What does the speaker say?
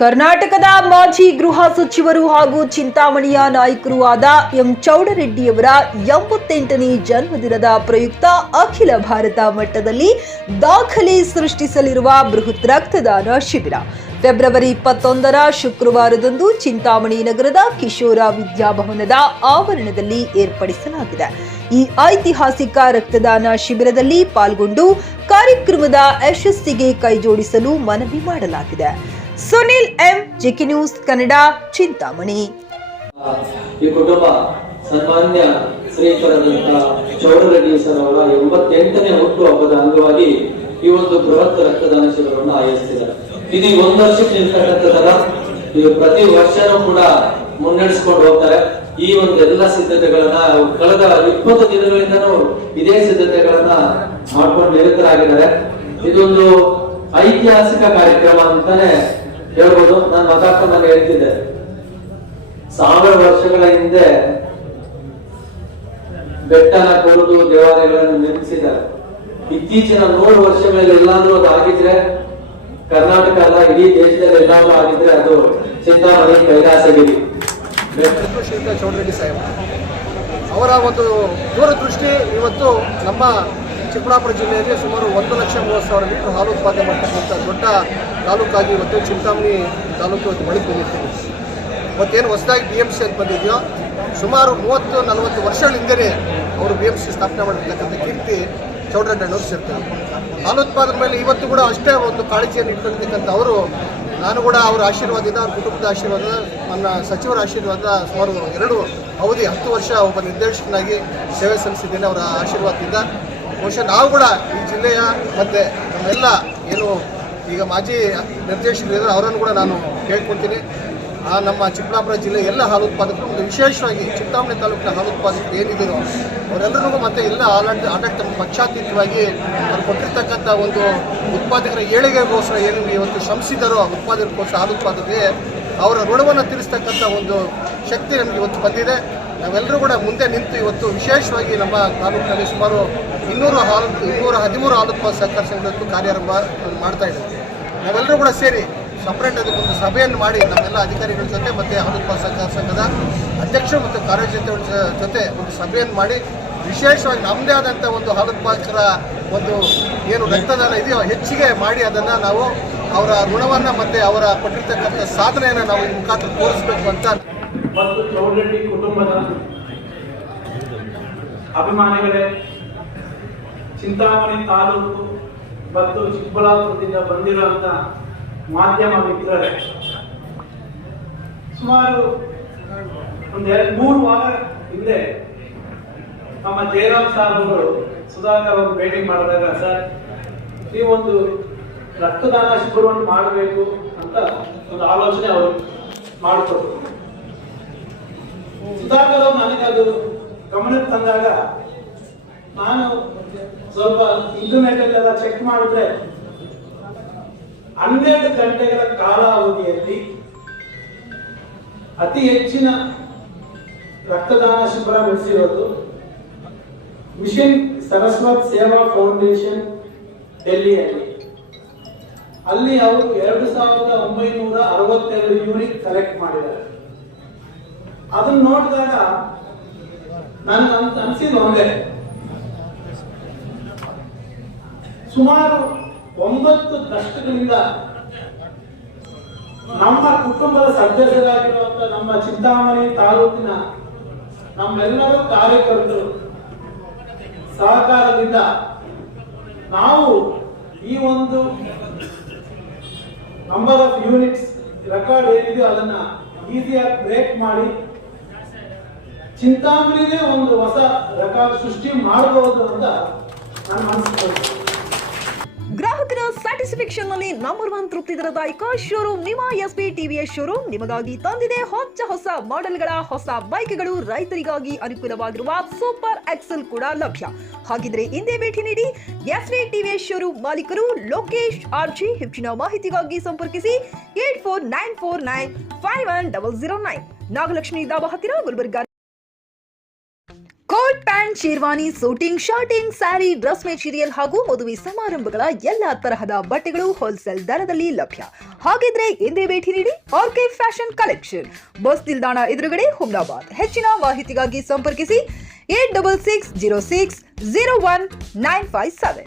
ಕರ್ನಾಟಕದ ಮಾಜಿ ಗೃಹ ಸಚಿವರು ಹಾಗೂ ಚಿಂತಾಮಣಿಯ ನಾಯಕರೂ ಆದ ಎಂ ಚೌಡರೆಡ್ಡಿಯವರ 88ನೇ ಜನ್ಮದಿನದ ಪ್ರಯುಕ್ತ ಅಖಿಲ ಭಾರತ ಮಟ್ಟದಲ್ಲಿ ದಾಖಲೆ ಸೃಷ್ಟಿಸಲಿರುವ ಬೃಹತ್ ರಕ್ತದಾನ ಶಿಬಿರ ಫೆಬ್ರವರಿ 21ರ ಶುಕ್ರವಾರದಂದು ಚಿಂತಾಮಣಿ ನಗರದ ಕಿಶೋರ ವಿದ್ಯಾಭವನದ ಆವರಣದಲ್ಲಿ ಏರ್ಪಡಿಸಲಾಗಿದೆ. ಈ ಐತಿಹಾಸಿಕ ರಕ್ತದಾನ ಶಿಬಿರದಲ್ಲಿ ಪಾಲ್ಗೊಂಡು ಕಾರ್ಯಕ್ರಮದ ಯಶಸ್ಸಿಗೆ ಕೈಜೋಡಿಸಲು ಮನವಿ ಮಾಡಲಾಗಿದೆ. Sunil M, GK news Kannada, Chintamani. ಈ ಕುಟುಂಬ ಸನ್ಮಾನ್ಯ ಶ್ರೀಕರಣದಂತ ಚೌಡರೆಡ್ಡಿ ಸರ್ ಅವರ 88ನೇ ಹುಟ್ಟುಹಬ್ಬದ ಅಂಗವಾಗಿ ಈ ಒಂದು ಬೃಹತ್ ರಕ್ತದಾನ ಶಿಬಿರವನ್ನು ಆಯೋಜಿಸಿದ್ದಾರೆ. ಇದು 1 ವರ್ಷಕ್ಕೆ ನಿಲ್ತಕ್ಕಂಥದ್ದಲ್ಲ, ಇದು ಪ್ರತಿ ವರ್ಷನೂ ಕೂಡ ಮುನ್ನಡೆಸ್ಕೊಂಡು ಹೋಗ್ತಾರೆ. ಈ ಒಂದು ಎಲ್ಲ ಸಿದ್ಧತೆಗಳನ್ನ ಕಳೆದ 20 ದಿನಗಳಿಂದನೂ ಇದೇ ಸಿದ್ಧತೆಗಳನ್ನ ಮಾಡ್ಕೊಂಡು ನಿರತರಾಗಿದ್ದಾರೆ. ಇದೊಂದು ಐತಿಹಾಸಿಕ ಕಾರ್ಯಕ್ರಮ ಅಂತಾನೆ ಹೇಳ್ಬೋದು. ನಾನು ಮತಾರ್ಥನಲ್ಲಿ ಹೇಳ್ತಿದ್ದೆ, 1000 ವರ್ಷಗಳ ಹಿಂದೆ ಬೆಟ್ಟನ ಕೊರೆದು ದೇವಾಲಯಗಳನ್ನು ನಿರ್ಮಿಸಿದ್ದಾರೆ. ಇತ್ತೀಚಿನ 100 ವರ್ಷಗಳಲ್ಲಿ ಎಲ್ಲಾದ್ರೂ ಅದು ಆಗಿದ್ರೆ, ಕರ್ನಾಟಕ ಅಲ್ಲ ಇಡೀ ದೇಶದಲ್ಲಿ ಎಲ್ಲಾದ್ರೂ ಆಗಿದ್ರೆ ಅದು ಚಿಂತಾಮಣಿ ಕೈಲಾಸಗಿರಿ. ಚೌಡರೆಡ್ಡಿ ಸಾಹೇಬ್ ಅವರ ಒಂದು ದೂರದೃಷ್ಟಿ ಇವತ್ತು ನಮ್ಮ ಚಿಕ್ಕಬಳ್ಳಾಪುರ ಜಿಲ್ಲೆಯಲ್ಲಿ ಸುಮಾರು 1,30,30,000 ಲೀಟರ್ ಹಾಲು ಉತ್ಪಾದನೆ ಮಾಡ್ತಕ್ಕಂಥ ದೊಡ್ಡ ತಾಲೂಕಾಗಿ ಇವತ್ತು ಚಿಂತಾಮಣಿ ತಾಲೂಕು ಇವತ್ತು ಬಳಿ ಬಂದಿರ್ತೀವಿ. ಮತ್ತೇನು ಹೊಸದಾಗಿ BMC ಅಂತ ಬಂದಿದೆಯೋ, ಸುಮಾರು 30-40 ವರ್ಷಗಳ ಹಿಂದೆ ಅವರು BMC ಸ್ಥಾಪನೆ ಮಾಡಿರ್ತಕ್ಕಂಥ ಕೀರ್ತಿ ಚೌಡರೆಡ್ಡಿ ಅಣ್ಣವ್ರು ಸೇರ್ತಾರೆ. ಹಾಲು ಉತ್ಪಾದನೆ ಮೇಲೆ ಇವತ್ತು ಕೂಡ ಅಷ್ಟೇ ಒಂದು ಕಾಳಜಿಯನ್ನು ಇಟ್ಕೊಂಡಿರ್ತಕ್ಕಂಥ ಅವರು, ನಾನು ಕೂಡ ಅವರ ಆಶೀರ್ವಾದದಿಂದ, ಅವ್ರ ಕುಟುಂಬದ ಆಶೀರ್ವಾದ, ನನ್ನ ಸಚಿವರ ಆಶೀರ್ವಾದ ಸುಮಾರು 2 ಅವಧಿ 10 ವರ್ಷ ಒಬ್ಬ ನಿರ್ದೇಶಕನಾಗಿ ಸೇವೆ ಸಲ್ಲಿಸಿದ್ದೇನೆ ಅವರ ಆಶೀರ್ವಾದದಿಂದ. ಬಹುಶಃ ನಾವು ಕೂಡ ಈ ಜಿಲ್ಲೆಯ ಮತ್ತು ನಮ್ಮೆಲ್ಲ ಏನು ಈಗ ಮಾಜಿ ನಿರ್ದೇಶಕರಿದ್ದಾರೆ ಅವರನ್ನು ಕೂಡ ನಾನು ಕೇಳ್ಕೊಳ್ತೀನಿ, ನಮ್ಮ ಚಿಕ್ಕಬಳ್ಳಾಪುರ ಜಿಲ್ಲೆ ಎಲ್ಲ ಹಾಲು ಉತ್ಪಾದಕರು ಮತ್ತು ವಿಶೇಷವಾಗಿ ಚಿಂತಾಮಣಿ ತಾಲೂಕಿನ ಹಾಲು ಉತ್ಪಾದಕರು ಏನಿದ್ರು ಅವರೆಲ್ಲರಿಗೂ ಮತ್ತು ಎಲ್ಲ ಆಡಳಿತ ಪಕ್ಷಾತೀತವಾಗಿ ಅವರು ಕೊಟ್ಟಿರ್ತಕ್ಕಂಥ ಒಂದು ಉತ್ಪಾದಕರ ಏಳಿಗೆಗೋಸ್ಕರ ಏನು ಇವತ್ತು ಶ್ರಮಿಸಿದರೋ ಉತ್ಪಾದಕರಿಗೋಸ್ಕರ ಹಾಲು ಉತ್ಪಾದಕರಿಗೆ ಅವರ ಋಣವನ್ನು ತೀರಿಸ್ತಕ್ಕಂಥ ಒಂದು ಶಕ್ತಿ ನಮಗೆ ಇವತ್ತು ಬಂದಿದೆ. ನಾವೆಲ್ಲರೂ ಕೂಡ ಮುಂದೆ ನಿಂತು ಇವತ್ತು ವಿಶೇಷವಾಗಿ ನಮ್ಮ ತಾಲೂಕಿನಲ್ಲಿ ಸುಮಾರು 213 ಹಾಲು ಉತ್ಪಾದಕ ಸಹಕಾರ ಸಂಘಗಳು ಕಾರ್ಯಾರಂಭ ಮಾಡ್ತಾ ಇದ್ದಾರೆ. ನಾವೆಲ್ಲರೂ ಕೂಡ ಸೇರಿ ಸಪ್ರೇಟ್ ಅದಕ್ಕೊಂದು ಸಭೆಯನ್ನು ಮಾಡಿ ನಮ್ಮೆಲ್ಲ ಅಧಿಕಾರಿಗಳ ಜೊತೆ ಮತ್ತು ಹಾಲು ಉತ್ಪಾದಕ ಸಹಕಾರ ಸಂಘದ ಅಧ್ಯಕ್ಷರು ಮತ್ತು ಕಾರ್ಯದರ್ಶಿಗಳ ಜೊತೆ ಒಂದು ಸಭೆಯನ್ನು ಮಾಡಿ ವಿಶೇಷವಾಗಿ ನಮ್ಮದೇ ಆದಂಥ ಒಂದು ಹಾಲು ಉತ್ಪಾದಕರ ಒಂದು ಏನು ರಕ್ತದಾನ ಇದೆಯೋ ಹೆಚ್ಚಿಗೆ ಮಾಡಿ ಅದನ್ನು ನಾವು ಅವರ ಋಣವನ್ನು ಮತ್ತು ಅವರ ಕೊಟ್ಟಿರ್ತಕ್ಕಂಥ ಸಾಧನೆಯನ್ನು ನಾವು ಈ ಮುಖಾಂತರ ತೋರಿಸಬೇಕು ಅಂತ. ಮತ್ತು ಚೌಡರೆಡ್ಡಿ ಕುಟುಂಬದ ಅಭಿಮಾನಿಗಳೇ, ಚಿಂತಾಮಣಿ ತಾಲೂಕು ಮತ್ತು ಚಿಕ್ಕಬಳ್ಳಾಪುರದಿಂದ ಬಂದಿರುವಂಥ ಮಾಧ್ಯಮ ಮಿತ್ರರೇ, ಸುಮಾರು 1-3 ವಾರ ಹಿಂದೆ ನಮ್ಮ ಜಯರಾಮ್ ಸಾಹೇಬರು ಸುಧಾಕರ್ ಅವರು ಭೇಟಿ ಮಾಡಿದಾಗ, ಸರ್ ನೀವೊಂದು ರಕ್ತದಾನ ಶಿಬಿರವನ್ನು ಮಾಡಬೇಕು ಅಂತ ಒಂದು ಆಲೋಚನೆ ಅವರು ಮಾಡಿಕೊಟ್ರು. ಸುಧಾಕರ್ ಅವರು ನನಗದು ಗಮನಕ್ಕೆ ತಂದಾಗ ನಾನು ಸ್ವಲ್ಪ ಇಂಟರ್ನೆಟ್ ಅಲ್ಲೆಲ್ಲ ಚೆಕ್ ಮಾಡಿದ್ರೆ 12 ಗಂಟೆಗಳ ಕಾಲಾವಧಿಯಲ್ಲಿ ಅತಿ ಹೆಚ್ಚಿನ ರಕ್ತದಾನ ಶಿಬಿರ ನಡೆಸಿರೋದು ಮಿಷನ್ ಸರಸ್ವತ್ ಸೇವಾ ಫೌಂಡೇಶನ್ ಡೆಲ್ಲಿಯಲ್ಲಿ. ಅಲ್ಲಿ ಅವರು 2,962 ಯೂನಿಟ್ ಕಲೆಕ್ಟ್ ಮಾಡಿದ್ದಾರೆ. ಅದನ್ನ ನೋಡಿದಾಗ ನನಗೆ ಅನ್ಸಿದ್ದು ಒಂದೇ, ಸುಮಾರು 9 ದಶಕಗಳಿಂದ ನಮ್ಮ ಕುಟುಂಬದ ಸದಸ್ಯರಾಗಿರುವಂತಹ ನಮ್ಮ ಚಿಂತಾಮಣಿ ತಾಲೂಕಿನ ನಮ್ಮೆಲ್ಲರೂ ಕಾರ್ಯಕರ್ತರು ಸಹಕಾರದಿಂದ ನಾವು ಈ ಒಂದು ನಂಬರ್ ಆಫ್ ಯೂನಿಟ್ಸ್ ರೆಕಾರ್ಡ್ ಏನಿದೆಯೋ ಅದನ್ನ ಈಸಿಯಾಗಿ ಬ್ರೇಕ್ ಮಾಡಿ ಚಿಂತಾಮಣಿಗೆ ಒಂದು ಹೊಸ ರೆಕಾರ್ಡ್ ಸೃಷ್ಟಿ ಮಾಡಬಹುದು ಅಂತ ನಾನು ಅನಿಸ್ಕೊಳ್ತೀನಿ. ಗ್ರಾಹಕರ ಸ್ಯಾಟಿಸ್ಫ್ಯಾಕ್ಷನ್ ನಲ್ಲಿ ನಂಬರ್ 1 ತೃಪ್ತಿದಾಯಕ ಶೋರೂಮ್ ನಿಮ್ಮ ಎಸ್ಪಿ ಟಿವಿಎಸ್ ಶೋರೂಮ್ ನಿಮಗಾಗಿ ತಂದಿದೆ ಹೊಸ ಮಾಡೆಲ್ಗಳ ಹೊಸ ಬೈಕ್ಗಳು. ರೈತರಿಗಾಗಿ ಅನುಕೂಲವಾಗಿರುವ ಸೂಪರ್ ಎಕ್ಸೆಲ್ ಕೂಡ ಲಭ್ಯ. ಹಾಗಿದ್ರೆ ಹಿಂದೆ ಭೇಟಿ ನೀಡಿ ಎಸ್ಪಿ ಟಿವಿಎಸ್ ಶೋರೂಮ್ ಮಾಲೀಕರು ಲೋಕೇಶ್ ಆರ್ಜಿ. ಹೆಚ್ಚಿನ ಮಾಹಿತಿಗಾಗಿ ಸಂಪರ್ಕಿಸಿ 8494951009, ನಾಗಲಕ್ಷ್ಮಿ ದಾಬಾ ಹತ್ತಿರ, Gulbarga. Coat pant cotton, sherwani, suiting, shirting, sari, dress material ಹಾಗೂ ಮದುವೆ ಸಮಾರಂಭಗಳ ಎಲ್ಲಾ ತರಹದ ಬಟ್ಟೆಗಳು ಹೋಲ್ಸೇಲ್ ದರದಲ್ಲಿ ಲಭ್ಯ. ಹಾಗಿದ್ರೆ ಎಂದೇ ಭೇಟಿ ನೀಡಿ ಆರ್ಕೆ ಫ್ಯಾಷನ್ ಕಲೆಕ್ಷನ್, ಬಸ್ ನಿಲ್ದಾಣ ಎದುರುಗಡೆ, ಹುಮ್ನಾಬಾದ್. ಹೆಚ್ಚಿನ ಮಾಹಿತಿಗಾಗಿ ಸಂಪರ್ಕಿಸಿ 8660601957.